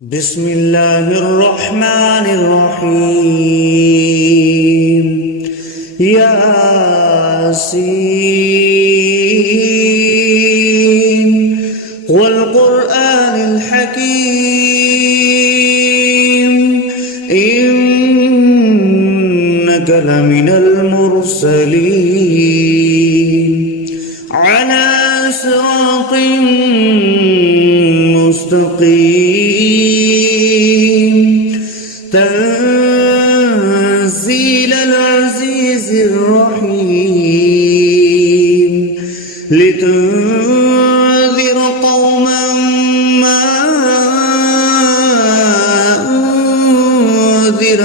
بسم الله الرحمن الرحيم. ياسين والقرآن الحكيم إنك لمن المرسلين على صراط مستقيم تنزيل العزيز الرحيم لتنذر قوما ما أنذر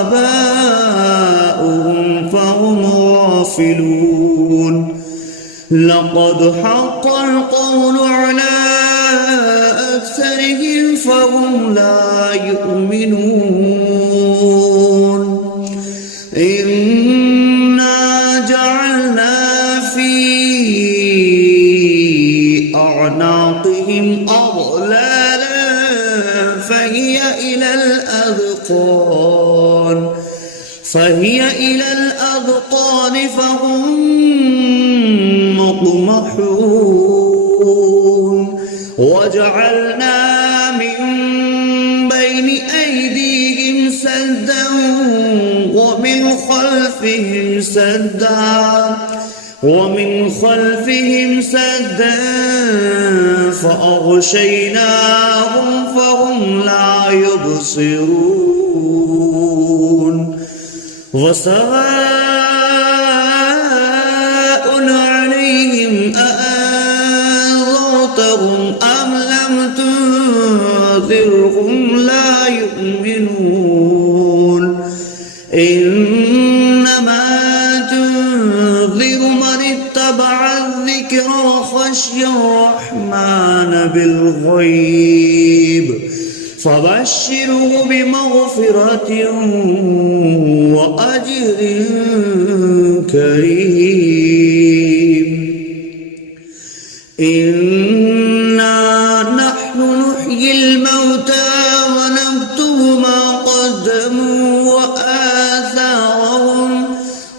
آباؤهم فهم غافلون لقد حق القول على أكثرهم فهم لا يؤمنون إنا جعلنا في أعناقهم أغلالا فهي إلى الأذقان فهم مقمحون وجعلنا من بين أيديهم سدا ومن خلفهم سدا فأغشيناهم فهم لا يبصرون وسواء عليهم أأنذرتهم أم لم تنذرهم لا يؤمنون إنما تنذر من اتبع الذكر وخشي الرحمن بالغيب فبشره بمغفرة وأجر كريم إنا نحن نحيي الموتى ونكتب ما قدموا وآثارهم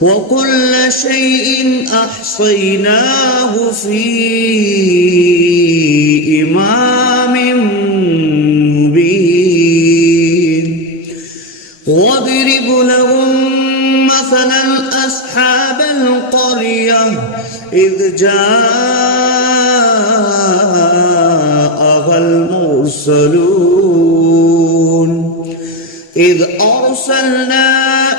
وكل شيء أحصيناه في إمام مبين واضرب لهم مثلا أصحاب القرية إذ جاءها المرسلون إذ أرسلنا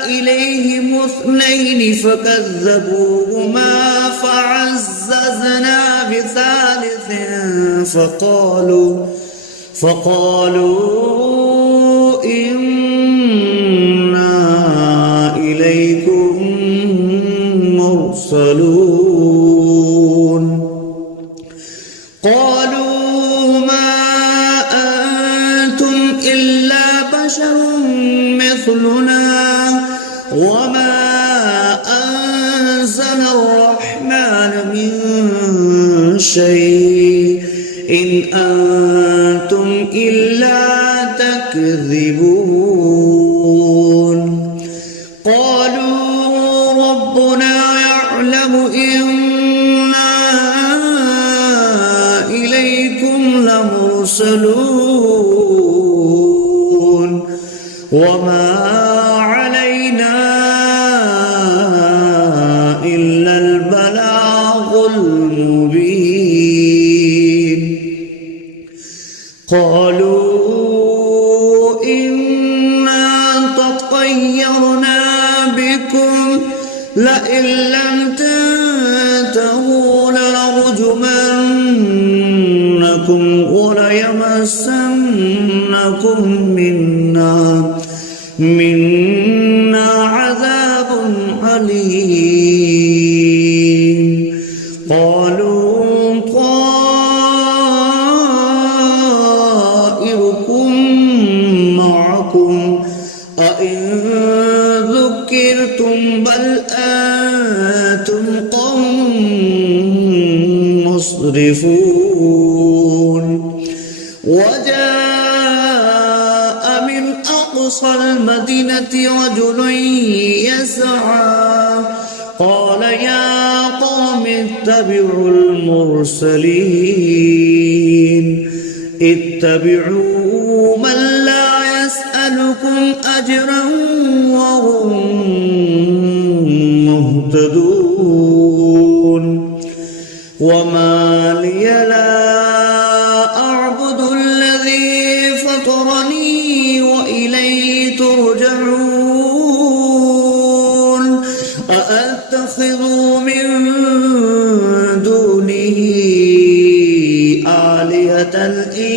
إليهم 2 فكذبوهما فعززنا بثالث فقالوا إنا إليكم مرسلون قالوا ما أنتم إلا بشر مثلنا وما أنزل الرحمن من شيء إن أنتم إلا تكذبون قالوا ربنا يعلم إنا إليكم لمرسلون وما علينا إلا البلاغ المبين قالوا إنا تطيرنا بكم لئن لم تنتهوا لنرجمنكم وليمسنكم منا عذاب أليم قالوا طائركم معكم أئن ذكرتم بل أنتم قوم مسرفون وجاء أقصى المدينة رجل يسعى قال يا قوم اتبعوا المرسلين اتبعوا من لا يسألكم أجرا وهم مهتدون وما لي لا أعبد الذي فطرني وإليه ترجعون أأتخذ من دونه آلهة إن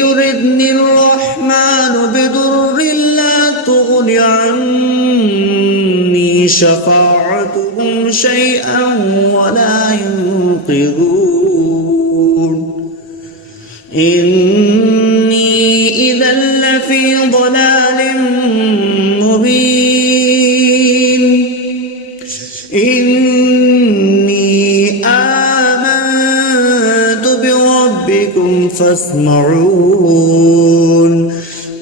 يردني الرحمن بضر لا تغن عني شفاعتهم شيئا ولا ينقذون إني إذا لفي ضلال مبين إني آمنت بربكم فاسمعون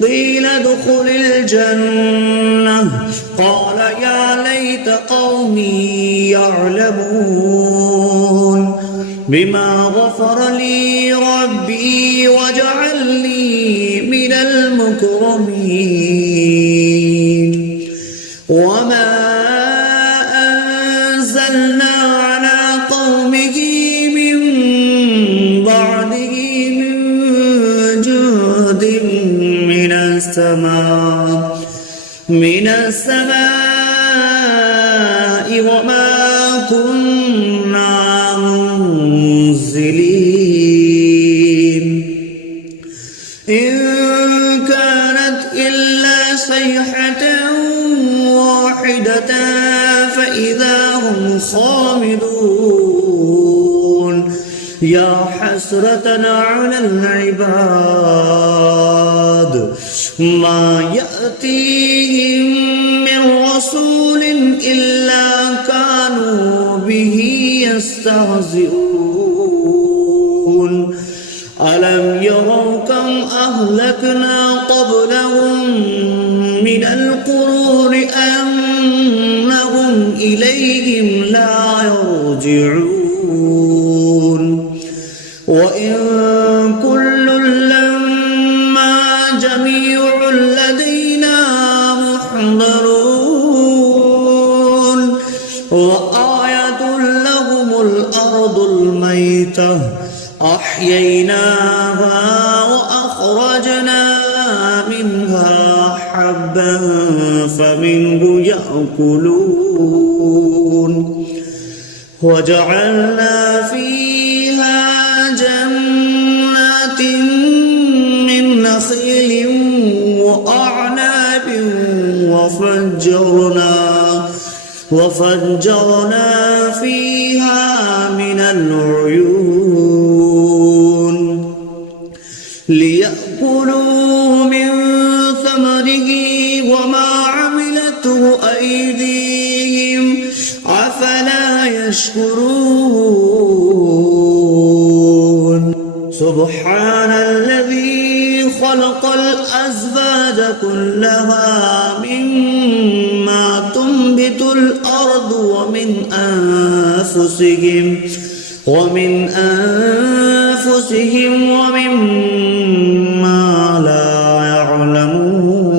قيل ادخل الجنة قال يا ليت قومي يعلمون بما غفر لي ربي وجعلني من المكرمين وما أنزلنا على قومه من بعده من جود من السماء وما كنا منزلين إن كانت إلا صيحة واحدة فإذا هم خامدون يا حسرة على العباد ما يأتيهم من رسول إلا كانوا به يستهزئون ألم يروا كم أهلكنا قبلهم من القرون أنهم إليهم لا يرجعون وإن كل لما جميع لدينا محضرون وآية لهم الأرض الميتة أحييناها وأخرجنا منها حبا فمنه يأكلون وجعلنا فيها جنات من نخيل وأعناب وفجرنا فيها من العيون ليأكلوا من ثمره وما عملته أيديهم أفلا يشكرون سبحان الذي خلق الأزواج كلها مما تنبت الأرض ومن أنفسهم ومما لا يعلمون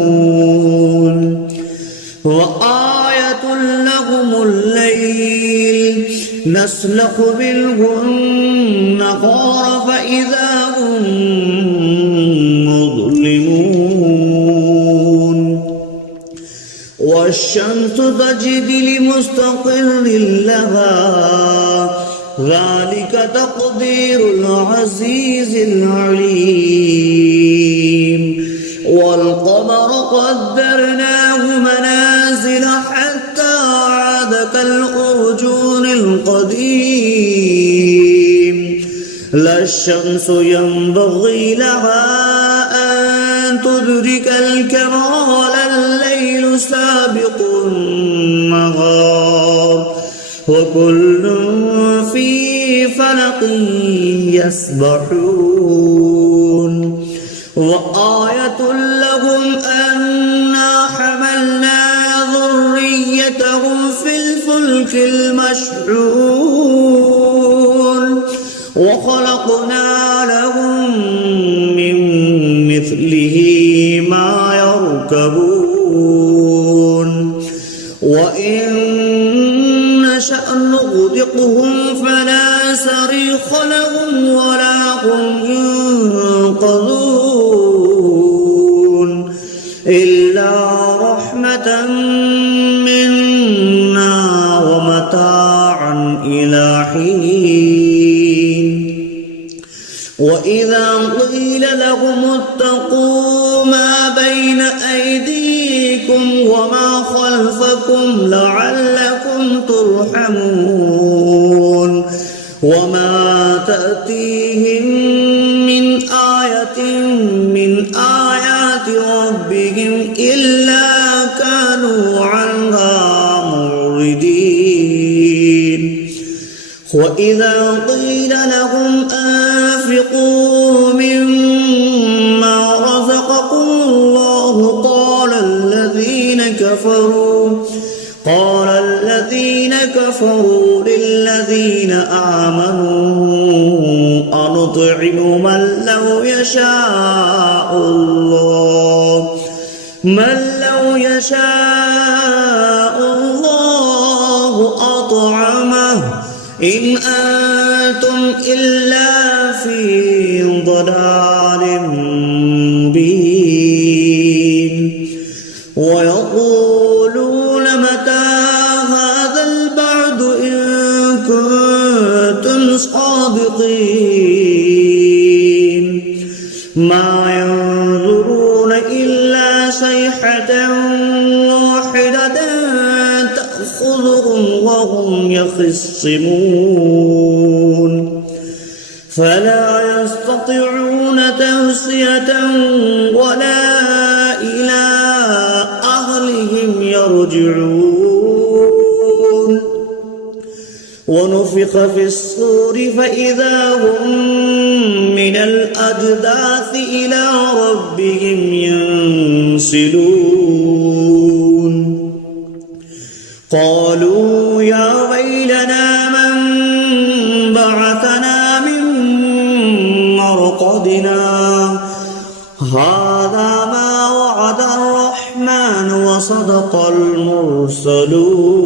وآية لهم الليل نسلخ منه النهار فإذا هم مظلمون والشمس تجري لمستقر لها ذلك تقدير العزيز العليم والقمر قدرناه منازل حتى عاد كالأرجون القديم لا الشمس ينبغي لها أن تدرك الكمال الليل سابق النهار وكل في فلق يسبحون وآية لهم أنا حملنا ذريتهم في الفلك المشحون وخلقنا لهم من مثله ما يركبون وإن نشأ نغرقهم فلا صريخ لهم ولا هم ينقذون إلا رحمة منا ومتاعا إلى حين وإذا قيل لهم اتقوا ما بين أيديكم وما خلفكم لعلكم ترحمون وما تأتيهم من آية من آيات ربهم إلا كانوا عنها معرضين وإذا قيل لهم أنفقوا مما رزقكم الله قال الذين كفروا للذين آمنوا أنطعم من لو يشاء الله أطعمه إن أنتم إلا في ضلال مبين ويقولون متى هذا البعد إن كنتم صادقين ما ينظرون إلا صيحة واحدة تأخذهم وهم يخصمون فلا يستطيعون توصية ولا إلى أهلهم يرجعون ونفخ في الصور فإذا هم من الأجداث إلى ربهم ينسلون قالوا يا ويلنا من بعثنا من مرقدنا هذا ما وعد الرحمن وصدق المرسلون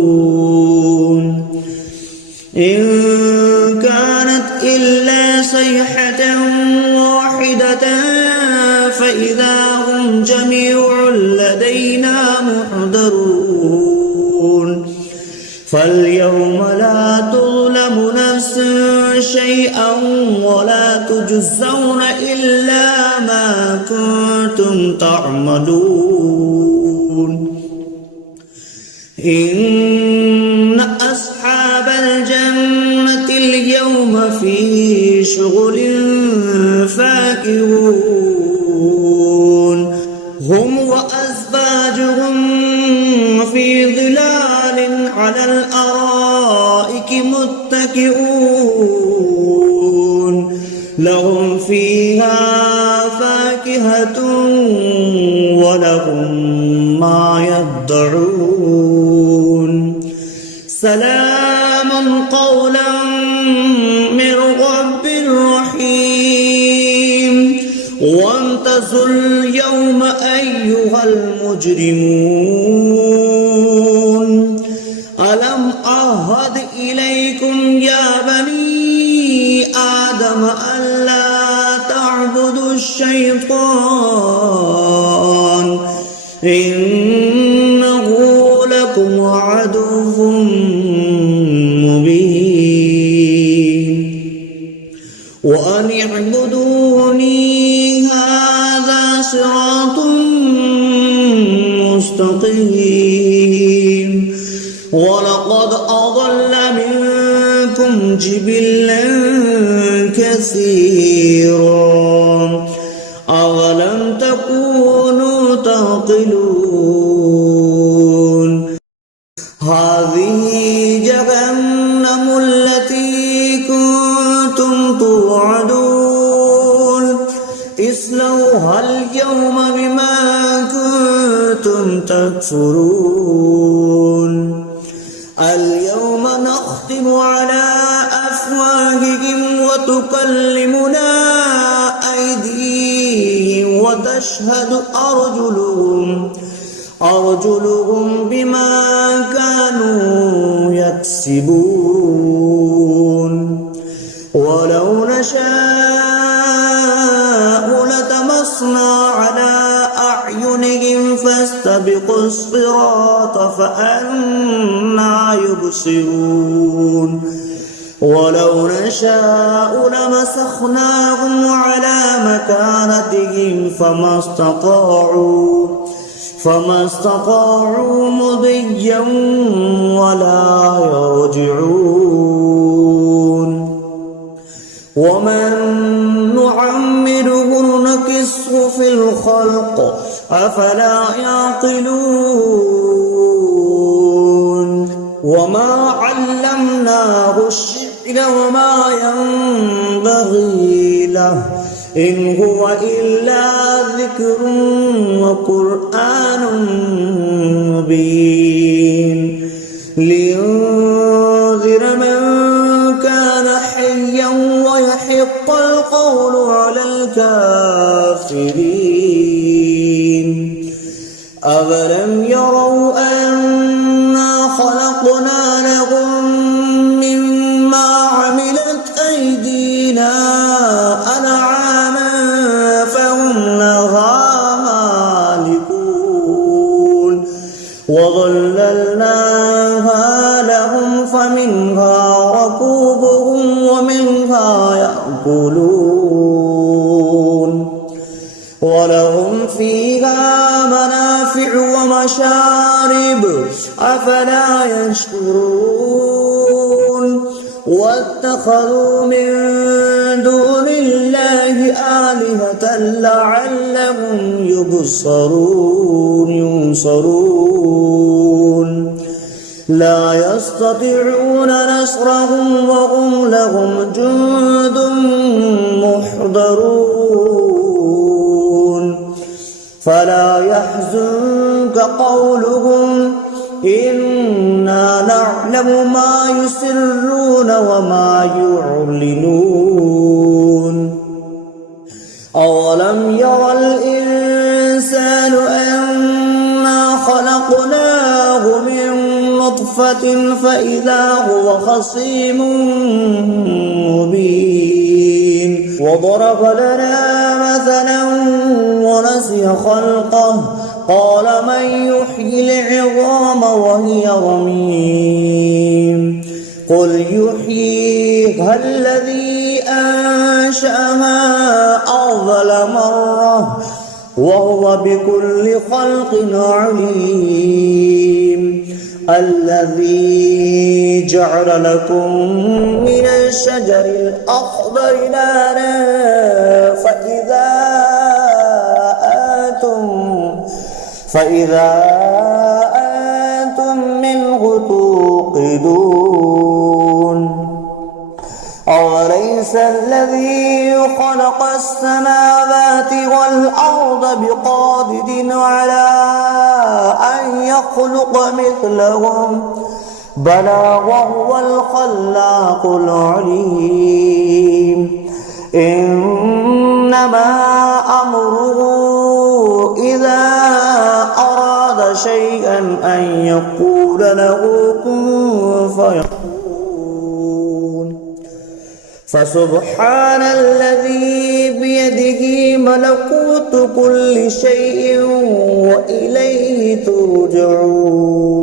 إن كانت إلا صيحة واحدة فإذا هم جميع لدينا محضرون فاليوم لا تظلم نفس شيئا ولا تجزون إلا ما كنتم تعملون إن أصحاب الجنة اليوم في شغل فاكهون هم وأزواجهم في ظلال على الأرائك متكئون لهم فيها فاكهة ولهم ما يدعون سلام قولا من رب رحيم وامتازوا اليوم أيها المجرمون ألم أعهد إليكم يا بني آدم ألا تعبدوا الشيطان إنه لكم عدو مبين وأن اعبدوني هذا صراط مستقيم ولقد أضل منكم جبلا كثيرا أولم تكونوا تعقلون هذه جهنم التي كنتم تكفرون اليوم نختم على أفواههم وتكلمنا أيديهم وتشهد أرجلهم بما كانوا يكسبون ولو نشاء لطمسنا على أعينهم فاستبقوا الصراط فأنى يبصرون ولو نشاء لمسخناهم على مكانتهم فما استطاعوا مضيا ولا يرجعون ومن نعمره نكسه في الخلق أفلا يعقلون وما علمناه الشعر وما ينبغي له إن هو إلا ذكر وقرآن مبين لينذر من كان حيا ويحق القول على الكافرين أولم يروا أنا خلقنا لهم مما عملت أيدينا أنعاما فهم لها مالكون وظللناها لهم فمنها ركوبهم ومنها يأكلون ولهم فيها منافع ومشارب أفلا يشكرون واتخذوا من دون الله آلهة لعلهم ينصرون لا يستطيعون نصرهم وهم لهم جند محضرون فلا يحزنك قولهم إنا نعلم ما يسرون وما يعلنون أولم ير الإنسان أنا خلقناه من نطفة فإذا هو خصيم مبين وضرب لنا مثلا ونسي خلقه قال من يحيي العظام وهي رميم قل يحييها الذي أنشأها أول مرة وهو بكل خلق عليم الذي جعل لكم من الشجر الأخضر نارا فإذا أنتم منه توقدون أوليس الذي خلق السماوات والأرض بقادر على أن يخلق مثلهم بلى وهو الخلاق العليم إنما أمره إذا أراد شيئا أن يقول له كن فيكون فسبحان الذي بيده ملكوت كل شيء وإليه ترجعون.